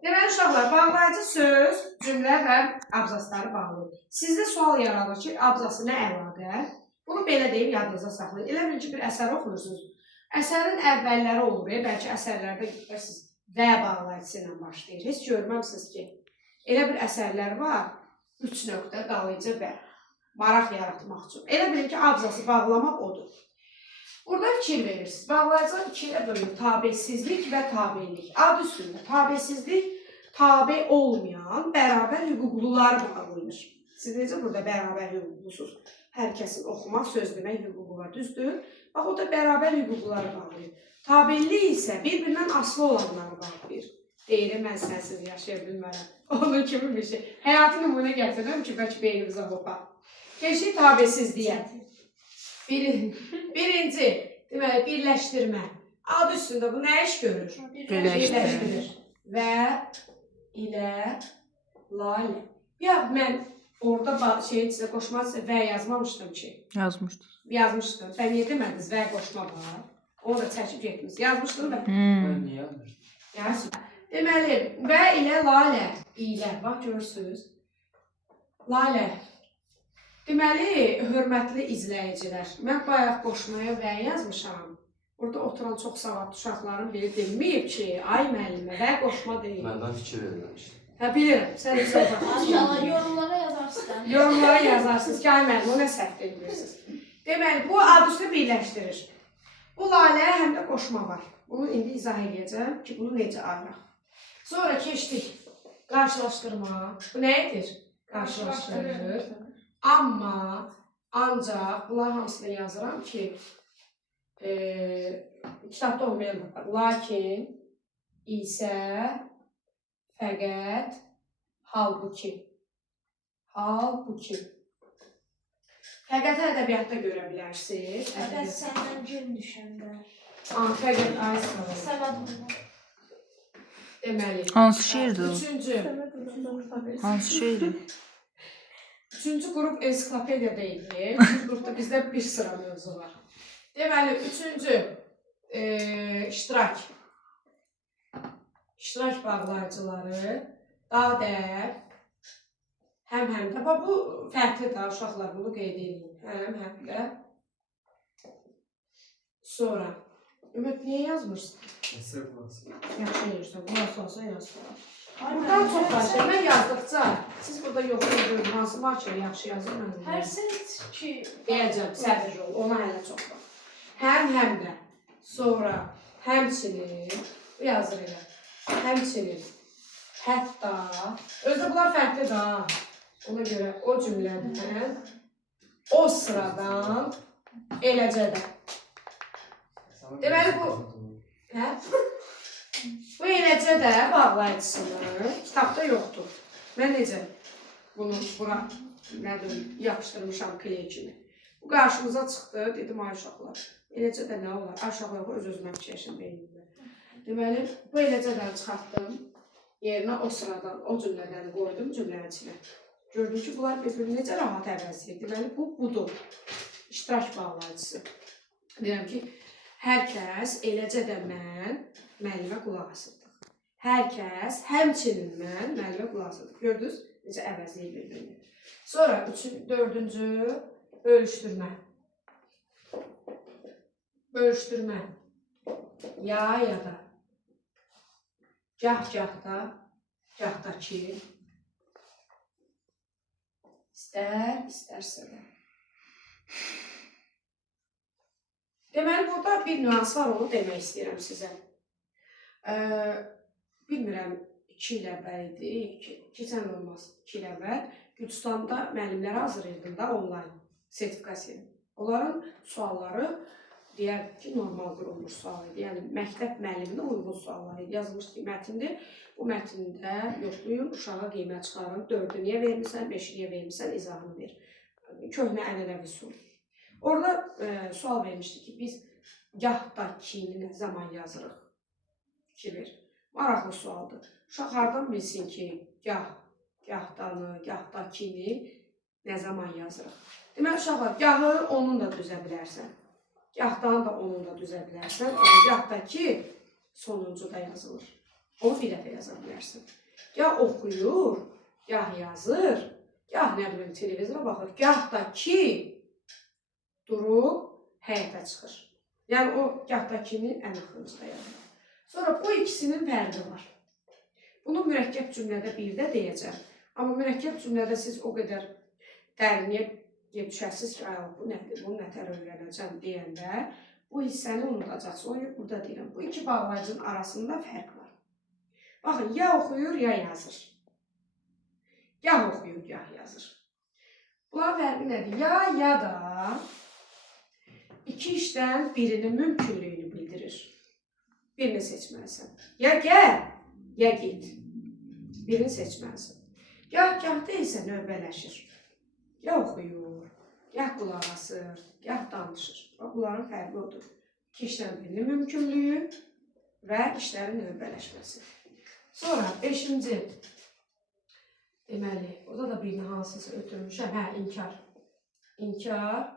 Deməli, uşaqlar, bağlayıcı söz, cümlə və abzasları bağlayın. Sizdə sual yaradır ki, abzası nə əlaqə? Bunu belə deyib yadınıza saxlayın. Elə bil ki, bir əsər oxuyursunuz. Əsərin əvvəlləri olur, bəlkə əsərlərdə siz və bağlayıcısı ilə başlayır. Heç görməmsiniz ki, elə bir əsərlər var, 3 nöqtə qalıcı və maraq yaratmaq üçün. Elə bilin ki, abzası bağlamaq odur. Burada fikir verirsiniz. Bağlayıcı ikiyə bölünür. Tabesizlik və tabelik. Adı üstündə tabesizlik tabe olmayan bərabər hüquqluları bağlayır. Siz necə burada bərabər hüquqlusunuz? Hər kəsin oxumaq, söz demək hüququ var, düzdür? Bax, o da bərabər hüquqluları bağlayır. Tabellik isə bir-birindən asılı olanları bağlayır. Deyirəm, mən sənsiz yaşaya bilmərəm. Onun kimi bir şey. Həyatı nümunə gətirəm ki, bəlkə beynimizə hopar. Keçik tabesizliyə. Birinci, deməli, birləşdirmə. Adı üstündə bu nə iş görür? Birləşdirir. Və, ilə, lalə. Ya, mən orada şeyin içində qoşmaq üçün və yazmamışdım ki. Yazmışdım. Sən niyə demədiniz, və qoşma var. Onu da çəkib getmişsiniz. Yazmışdım və. Mən niyə yazmışdım? Deməli, və ilə, lalə. İlə, bax, görürsünüz. Lalə. Deməli, hörmətli izləyicilər, mən bayaq qoşmaya və yazmışam. Burada oturan çox savadlı uşaqların biri deməyib ki, ay müəllimə, və qoşma deyil. Məndən fikir verməmişdim. Hə, bilirəm, sən isə Aşağıda yorumlara yazarsınız. Yorumlara yazarsınız ki, ay müəllim, o nə səhv deyilirsiniz. Deməli, bu adı üstə birləşdirir. Bu laləyə həm də qoşma var. Bunu indi izah edəcəm ki, bunu necə ayıraq. Sonra keçdik. Qarşılaşdırma. Bu nə edir? Qarşılaşdırır. Amma, ancaq, bunlar hamısını yazıram ki, kitabda olmayan var. Lakin, isə, fəqət, halbuki. Halbuki. Fəqəti ədəbiyyatda görə bilərsiniz. Fəqət səndən gün düşəndə. Fəqət, ay sağ Səməd olmaq. Deməli. Hansı şeirdir o? Üçüncü. Hansı şeirdir? Üçüncü qrup ensiklopediya deyilir. Üçüncü qrupda bizdə bir sıra mövzu var. Deməli, üçüncü iştirak. İştirak bağlayıcıları, daha dəyər, həm də. Bax, bu fərqli də uşaqlar, bunu qeyd edin. Həm də. Sonra, Ümid, niyə yazmırsın? Yaxşı yazırsan, burası olsa yazsın. Buradan çox başlayır. Mən yazdıqca, siz burada yoxlayın, hansı markeri yaxşı yazır mənim. Hər səs ki... Deyəcəm, səbir ol, ona hələ çox var. Həm də, sonra, həmçinin, bu yazır elə, həmçinin, hətta, özdə bunlar fərqli da, ona görə o cümlədən, o sıradan, eləcə də. Deməli, bu, bu eləcə də bağlayıcısını kitabda yoxdur. Mən necə bunu bura yapışdırmışam kley kimi. Bu qarşımıza çıxdı, dedim ay uşaqlar. Eləcə də nə olar? Ay uşaqlar, öz-özümə fikirləşim beynimdə. Deməli, bu eləcə də çıxartdım. Yerinə o sıradan, o cümlədən qoydum cümlənin içinə. Gördüm ki, bunlar bir-birini necə rahat əvəzləyir. Deməli, bu budur. İştirak bağlayıcısı. Deyirəm ki, hər kəs, eləcə də mən, müəllimə qulaq asırdıq. Hər kəs, həmçinin mən, müəllimə qulaq asırdıq. Gördünüz, necə əvəzləyir bir-birini. Sonra, dördüncü, bölüşdürmə. Bölüşdürmə. Ya da. Gah-gahda, gahdakı. İstərsə də. Deməli, burada bir nüans var, onu demək istəyirəm sizə. Bilmirəm, 2 il əvvəl idi, keçən olmaz 2 il əvvəl, Gürcüstanda müəllimləri hazırlayırdım da onlayn sertifikasiya. Onların sualları deyər ki, normal qurulmuş sual idi. Yəni, məktəb müəlliminə uyğun suallar idi. Yazılmış ki, mətindir. Bu mətində yoxlayın, uşağa qiymət çıxarın. 4-ü niyə vermirsən, 5-i niyə vermirsən, izahını ver. Köhnə ənənəvi sual. Orada sual vermişdi ki, biz gahdakini nə zaman yazırıq? Fikir ver. Maraqlı sualdır. Uşaq hardan bilsin ki, gahdanı, gahdakini nə zaman yazırıq? Deməli, uşaqlar, gahı onun da düzə bilərsən. Gahdanı da onun da düzə bilərsən. Gahdakı sonuncu da yazılır. Onu bir dəfə yaza bilərsən. Gah oxuyur, gah yazır, gah nə bilim televizora baxır, gah da ki durub həyətə çıxır. Yəni o gah da kinin ən axırıncıda yazır. Sonra bu ikisinin fərqi var. Bunu mürəkkəb cümlədə birdə deyəcəm. Amma mürəkkəb cümlədə siz o qədər dərinliyə düşəsiniz ki, bu nədir, bunu nətər öyrənəcəm deyəndə bu hissəni unudacaqsınız. Onu burada deyirəm. Bu iki bağlayıcının arasında fərq var. Baxın, ya oxuyur, ya yazır. Gah oxuyur, gah yazır. Bunların fərqi nədir? Ya da iki işdən birinin mümkünlüyünü bildirir. Birini seçməlisən. Ya gəl, ya get. Birini seçməlisən. Gah da isə növbələşir. Ya oxuyur, gah qulaq asır, gah danışır. Bunların fərqi odur. İki işdən birinin mümkünlüyü və işlərin növbələşməsi. Sonra 5-ci, deməli, orada da birini hansısa ötürmüşəm. Hə, inkar. İnkar,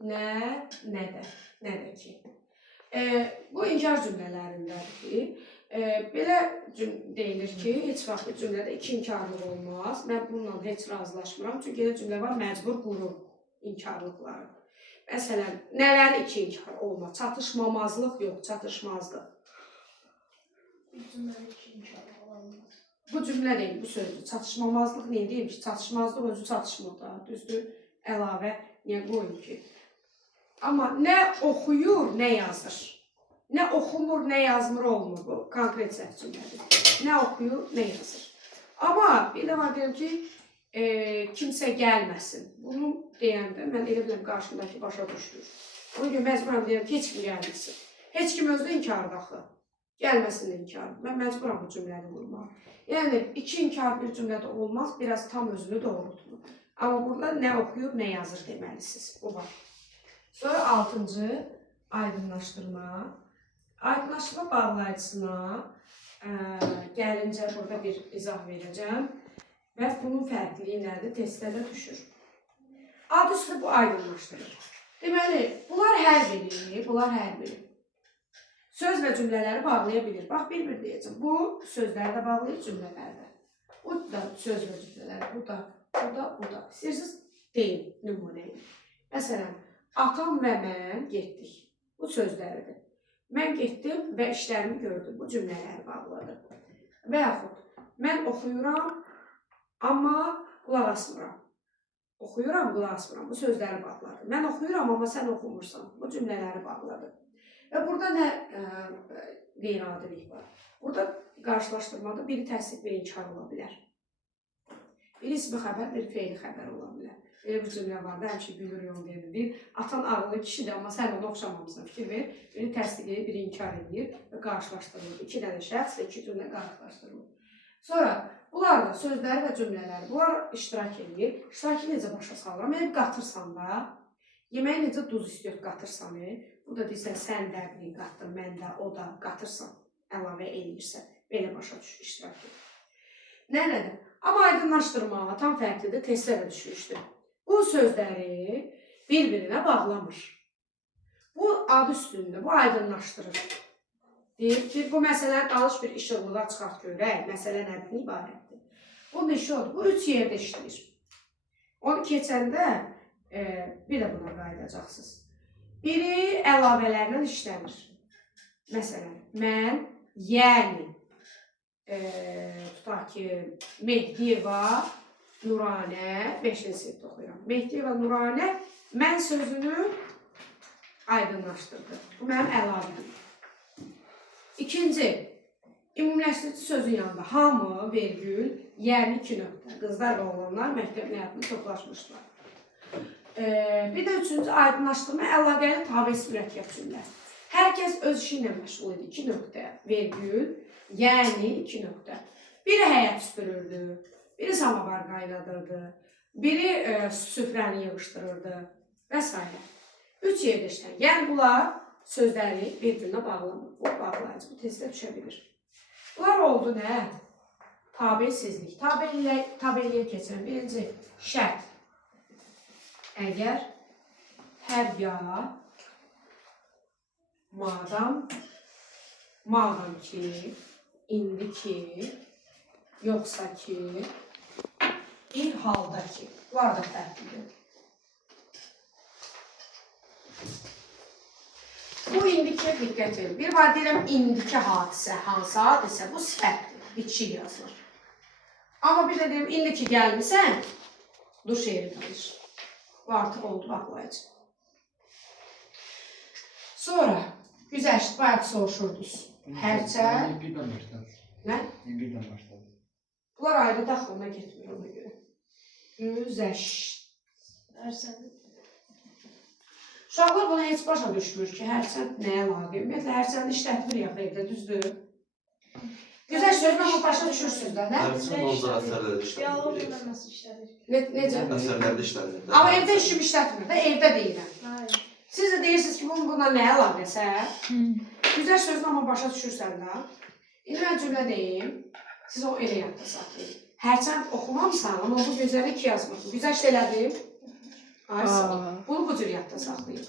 nə də ki. Bu inkar cümlələrindədir. Belə deyilir ki, heç vaxt cümlədə iki inkarlıq olmaz. Mən bununla heç razılaşmıram. Çünki elə cümlə var, məcbur qurur inkarlıqları. Məsələn, nələri iki inkar olmaz? Çatışmamazlıq yox, çatışmazlıq. Bu cümlədə iki inkar olmaz. Bu cümlə deyil, bu sözdür. Çatışmamazlıq niyə deyim ki? Çatışmazlıq özü çatışmır da. Düzdür, əlavə niyə qoyun ki? Amma nə oxuyur, nə yazır. Nə oxumur, nə yazmır olmur bu. Konkret səhv cümlədir. Nə oxuyur, nə yazır. Amma bir də var deyim ki, kimsə gəlməsin. Bunu deyəndə mən elə biləm qarşımdakı başa düşdür. Ona görə məcburam deyəm ki, heç kim gəlməsin. Heç kim özü də inkardır axı. Gəlməsin də inkardır. Mən məcburam bu cümləni qurmağa. Yəni, iki inkar bir cümlədə olmaz, biraz tam özünü doğrultmur. Amma burada nə oxuyur, nə yazır deməlisiniz. Bu var. Sonra 6-cı aydınlaşdırma. Aydınlaşdırma bağlayıcısına gəlincə burada bir izah verəcəm və bunun fərqliyi nədir? Testlərdə düşür. Adı üstə bu aydınlaşdırır. Deməli, bunlar hər biri. Söz və cümlələri bağlaya bilir. Bax, bir deyəcəm. Bu sözləri də bağlayır, cümlələri də. Bu da söz və cümlələri, bu da. İstəyirsiniz, deyin, nümunəyi. Məsələn, atam və mən getdik. Bu sözləridir. Mən getdim və işlərimi gördüm. Bu cümlələri bağladı. Və yaxud, mən oxuyuram, amma qulaq asmıram. Oxuyuram, qulaq asmıram. Bu sözləri bağladı. Mən oxuyuram, amma sən oxumursan. Bu cümlələri bağladı. Və burada nə qeyri-adilik var? Burada qarşılaşdırmada biri təsdiq və inkar ola bilər. Biri ismi xəbər, biri feili xəbər ola bilər. Elə bir cümlə var da, həmişə gülür yol deyir. Atan ağıllı kişidir, amma sən onu oxşamamısan, fikir ver. Biri təsdiq edir, biri inkar edir və qarşılaşdırılır. İki dənə şəxs və iki cümlə qarşılaşdırılır. Sonra, bunlar da sözləri və cümlələri, bunlar iştirak edir. İştirakı necə başa salıram? Hep qatırsan da, yeməyi necə duz istiyor qatırsan, burada deyirsən, sən də bir qatır, mən də, o da qatırsan, əlavə eləyirsən. Belə başa düşür, iştirak edir. Nədir? Amma aydınlaşdırma tam fərqlidir, testlərə düşmüşdür. Bu sözləri bir-birinə bağlamır. Bu adı üstündə, bu aydınlaşdırır. Deyir ki, bu məsələni alış bir işıqlığa çıxart görək, məsələ nədən ibarətdir? Bunun işi odur, bu 3 yerdə işləyir. Onu keçəndə bir də buna qayıdacaqsınız. Biri əlavələrlə işlənir. Məsələn, mən, yəni, tutaq ki, Mehdiyeva, Nuranə, 5-ci sinifdə oxuyuram. Mehdiyeva, Nuranə, mən sözünü aydınlaşdırdı. Bu mənim əlavəm. İkinci, ümumiləşdirici sözün yanında hamı, vergül, yəni 2 nöqtə. Qızlar və oğlanlar məktəb həyatında toplaşmışlar. Bir də üçüncü aydınlaşdırma, əlaqəli tabiəsi mürəkkəb cümlə. Hər kəs öz işi ilə məşğul idi. 2 nöqtə, vergül, yəni 2 nöqtə. Biri həyət süpürürdü, biri samavar qaynadırdı, biri süfrəni yığışdırırdı və s. 3 yerdə işləyir. Yəni, bunlar sözləri bir-birinə bağlamır. Bu bağlayıcı, bu testdə düşə bilir. Bunlar oldu nə? Tabiəsizlik. Tabeliyə keçirəm. Birinci, şərt. Əgər, hər ya, madam ki, indiki, yoxsa ki, bir halda ki. Bunlar da fərqlidir. Bu indikiyə diqqət edin. Bir var deyirəm, indiki hadisə, hansı hadisə? Bu sifətdir, bitişik yazılır. Amma bir də deyirəm, indiki gəlmirsən, duş yeri qalır. Bu artıq oldu, baxlayacaq. Sonra, güzəşt, bayaq soruşurdunuz. Hərçəl. Nə? Bunlar ayrı daxılına getmir ona görə. Güzəşt. Uşaqlar buna heç başa düşmür ki, hərçənd nəyə laqiq? Ümumiyyətlə, hərçəndi işlətmir yaxı evdə, düzdür? Güzəşt sözünü amma başa düşürsünüz də, nə? Hərçənd olsa əsərlərdə Diyaloq işlədir. eləməsi işlədir. Necə? Əsərlərdə işlədir. Amma evdə işim işlətmir də, evdə deyirəm. Hayır. Siz də deyirsiniz ki, bununla nəyə əlaqəsə? Güzəşt sözünü amma başa düşürsən də. İndi mən cümlə deyim, siz o elə yadda saxlayın. Hərçənd oxumamısan, amma bu gözəli iki yazmır. Güzəşt elədim. Aysa, bunu bu cür yadda saxlayın.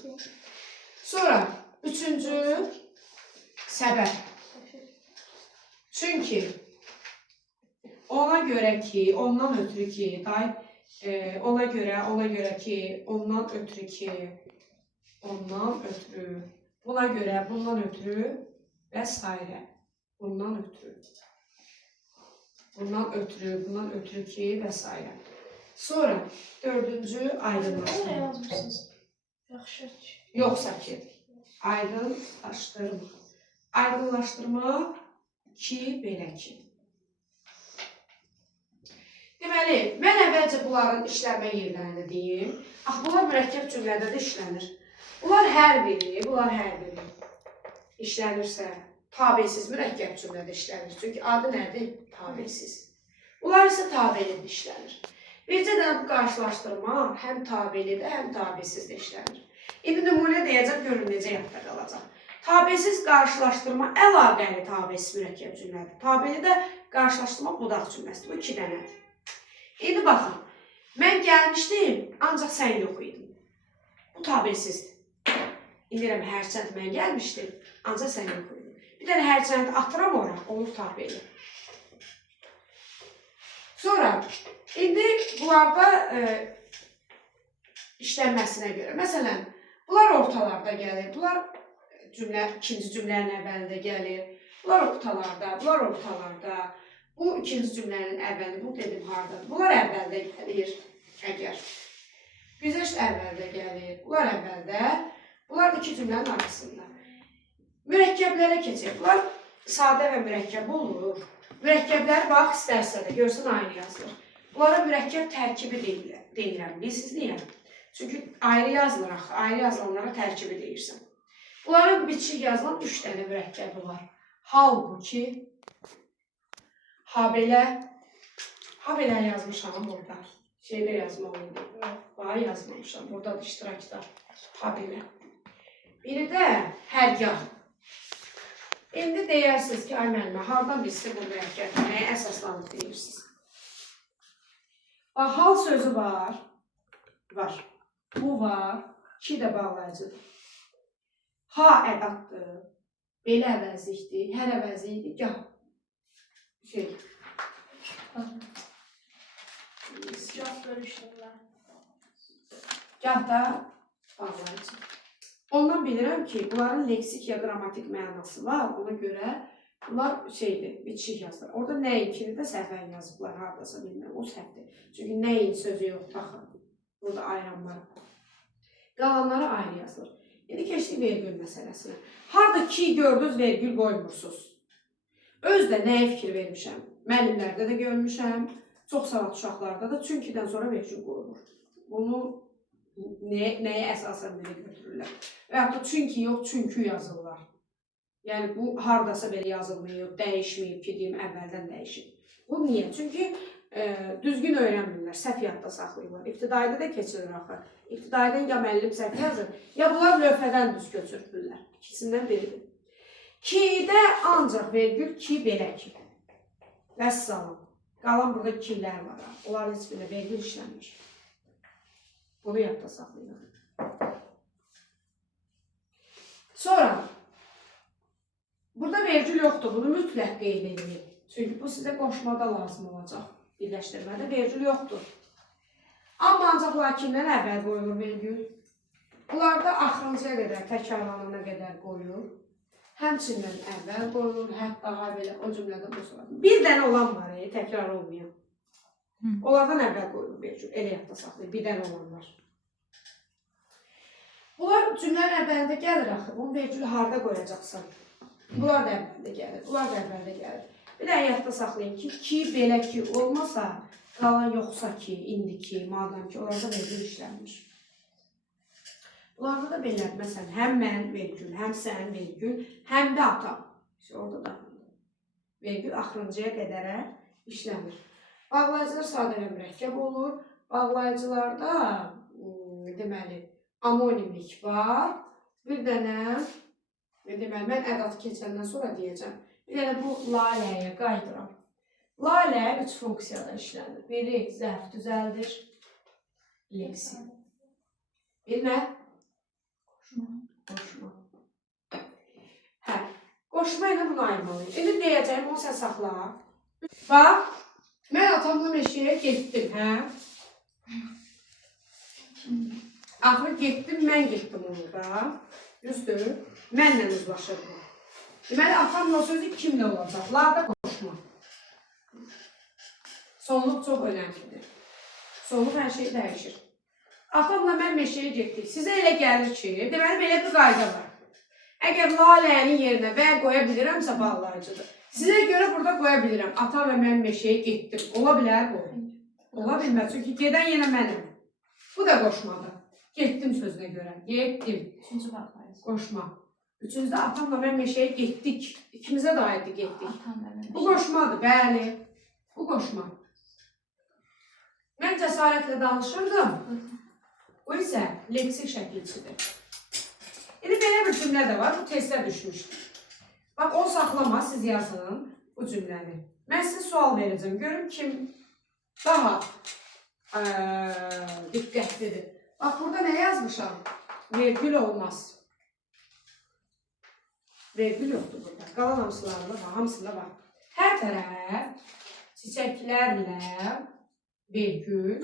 Sonra, üçüncü səbəb. Çünki ona görə ki, ondan ötürü ki, ona görə ki, ondan ötürü ki, ondan ötürü, buna görə, bundan ötürü və s. Bundan ötürü. Bundan ötürü ki və s. Sonra, dördüncü aydınlaşma. Nə yazmışsınız? Yaxşı. Yoxsa ki, aydınlaşdırma. Aydınlaşdırma ki, belə ki. Deməli, mən əvvəlcə bunların işlənmə yerlərini deyim. Bunlar mürəkkəb cümlədə də işlənir. Bunlar hər biri işlənirsə, tabesiz mürəkkəb cümlədə işlənir. Çünki adı nədir? Tabesiz. Bunlar isə tabeli işlənir. Bircə dənə bu qarşılaşdırma həm tabelidir, həm tabesiz də işlənir. İndi nümunə deyəcəm, görün necə yadda qalacaq. Tabesiz qarşılaşdırma əlaqəli tabesiz mürəkkəb cümlədir. Tabeli də qarşılaşdırma budaq cümləsidir. Bu iki dənədir. İndi baxın, mən gəlmişdim, ancaq sən yox idin. Bu tabesizdir. İndi deyirəm, hərçənd mən gəlmişdim, ancaq sən yox idin. Bir dənə hərçənd atıram ora, olur tabeli. Sonra, indi bunlarda işlənməsinə görə, məsələn, bunlar ortalarda gəlir, bunlar ikinci cümlənin əvvəlində gəlir, bunlar ortalarda, bu ikinci cümlənin əvvəlində, bu dedim haradadır, bunlar əvvəldə gəlir, əgər. Güzəşt əvvəldə gəlir, bunlar əvvəldə, bunlar da iki cümlənin arasında. Mürəkkəblərə keçir, bunlar sadə və mürəkkəb olur. Mürəkkəbləri bax, istərsə də, görsən ayrı yazılır. Bunlara mürəkkəb tərkibi deyirəm, bilirsiniz niyə? Çünki ayrı yazılır axı, ayrı yazılanlara tərkibi deyirsən. Bunların bitişik yazılan 3 dənə mürəkkəbi var. Halbuki, habelə yazmışam burada. Şeydə yazmalıydım. Baha yazmamışam, burada da iştirakda. Habelə. Biri də hərgah. İndi deyərsiniz ki, ay müəllimə, hardan bilsin bu mürəkkəb, nəyə əsaslanıb deyirsiniz? Bax, hal sözü var. Bu var. Ki də bağlayıcıdır. Ha ədatdır. Belə əvəzlikdir. Hər əvəzlikdir. Gah da bağlayıcı. Ondan bilirəm ki, bunların leksik ya qrammatik mənası var. Ona görə bunlar bitişik yazılır. Orada nəyinkini də səhvən yazıblar, haradasa bilmirəm. O səhvdir. Çünki nəyin sözü yoxdur axı. Burada ayranlar. Qalanları ayrı yazılır. İndi keçdik vergül məsələsinə. Harada ki gördünüz, vergül qoymursunuz. Özdə nəyə fikir vermişəm? Müəllimlərdə də görmüşəm. Çox savadlı uşaqlarda da çünkidən sonra vergül qoyulur. Bunu nəyə əsasən belə götürürlər? Və yaxud da çünki yox, çünki yazırlar. Yəni bu haradasa belə yazılmayıb, dəyişməyib ki, deyim, əvvəldən dəyişib. Bu niyə? Çünki düzgün öyrənmirlər, səhv yadda saxlayırlar. İbtidaidə də keçirir axı. İbtidaidən ya müəllim səhv yazır, ya bunlar lövhədən düz götürürlər. İkisindən biridir. Ki-də ancaq vergül ki, belə ki. Vəssalam. Qalan burada kirlər var. Onların heç birində vergül işlənmir. Bunu yadda saxlayırlar. Sonra, Burada vergül yoxdur, bunu mütləq qeyd edin. Çünki bu sizə qoşmada lazım olacaq. Birləşdirmədə vergül yoxdur. Amma ancaq lakindən əvvəl qoyulur vergül. Bunlarda axırıncıya qədər, təkrarlanana qədər qoyulur. Həmçindən əvvəl qoyulur, hətta belə o cümlədə bu sonra. Bir dənə olan var, təkrar olmayan. Onlardan əvvəl qoyulur vergül, elə yadda saxlayın, bir dənə olanlar. Bunlar cümlənin əvvəlində gəlir axı, bunu vergülü harada qoyacaqsan? Bunlar da əvvəldə gəlir, bunlar da əvvəldə gəlir. Bir də yadda saxlayın ki, belə ki olmasa, qalan yoxsa ki, indiki, madəm ki, orada vergül işlənmiş. Bunlarda da belədir, məsələn, həm mən vergül, həm sən vergül, həm də atam. İşte orada da vergül axırıncıya qədərə işlənir. Bağlayıcılar sadə və mürəkkəb olur. Bağlayıcılarda deməli, amonimlik var. Bir dənə, deməli, mən ədatı keçəndən sonra deyəcəm. Bir dənə bu laləyə qaydıram. Lalə 3 funksiyada işlənir. Biri zərf düzəldir, leksin. Bir nə? Qoşma. Hə, qoşma ilə bunu ayırmalıyım. İndi deyəcəyim, onu sən saxla. Bax, mən atamla meşəyə getdim, hə? Axırı getdim, mən getdim orada. Düzdür, mənlə uzlaşırdım. Deməli, atamla sözü kimlə olacaq? Larda qoşma. Sonluq çox önəmlidir. Sonluq hər şey dəyişir. Atamla mən meşəyə getdik. Sizə elə gəlir ki, deməli, belə bir qayda var. Əgər lalənin yerinə və qoya bilirəmsə, bağlayıcıdır. Sizə görə burada qoya bilirəm. Atam və mən meşəyə getdim. Ola bilər bu? Ola bilməz. Çünki gedən yenə mənəm. Bu da qoşmadır. Getdim sözünə görə. Getdim. Üçüncü bağlayıcı. Qoşma. Üçüncüdə atamla mən meşəyə getdik. İkimizə də aiddir getdik. Bu qoşmadır, bəli. Bu qoşma. Mən cəsarətlə danışırdım. Bu isə leksik şəkilçidir. İndi belə bir cümlə də var, bu testə düşmüşdür. Bax, onu saxlama, siz yazın bu cümləni. Mən sizə sual verəcəm, görün kim daha diqqətlidir. Bax, burada nə yazmışam? Vergül olmaz. Vergül yoxdur burada. Qalan hamısılarında bax, hamısında bax. Hər tərəf çiçəklərlə vergül,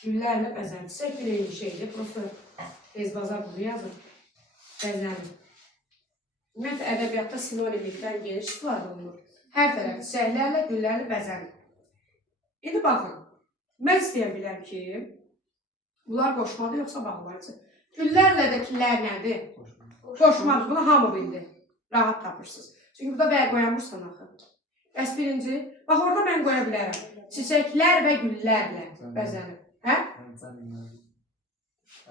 güllərlə bəzənir. Çiçək bir eyni şeydir. Prosta tezbazar bunu yazın. Bəzənir. Ümumiyyətlə, ədəbiyyatda sinonimlikdən geniş istifadə olunur. Hər tərəf çiçəklərlə, güllərlə bəzənir. İndi baxın, mən istəyən biləm ki, bunlar qoşmadır, yoxsa bağlayıcı. Güllərlə dəkilər nədir? Qoşmadır, bunu hamı bildi. Rahat tapırsınız. Çünki burada və qoyamırsan axı. Bəs birinci, bax orada mən qoya bilərəm. Çiçəklər və güllərlə bəzənir. Hə?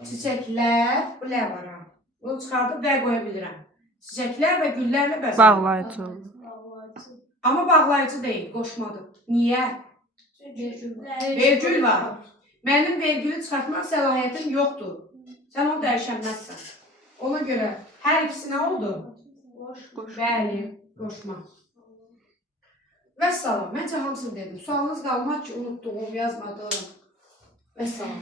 Çiçəklər, bu lə var ha. Bunu çıxardıb və qoya bilirəm. Çiçəklər və güllərlə bəzənir. Bağlayıcı olur. Amma bağlayıcı deyil, qoşmadır. Niyə? Vergül var. Mənim vergülü çıxartmaq səlahiyyətim yoxdur. Sən onu dəyişənməzsən. Ona görə hər ikisi nə oldu? Bəli, qoşma. Vəssalam, məncə hamısını dedim. Sualınız qalmaq ki, unutduğum, yazmadım. Vəssalam.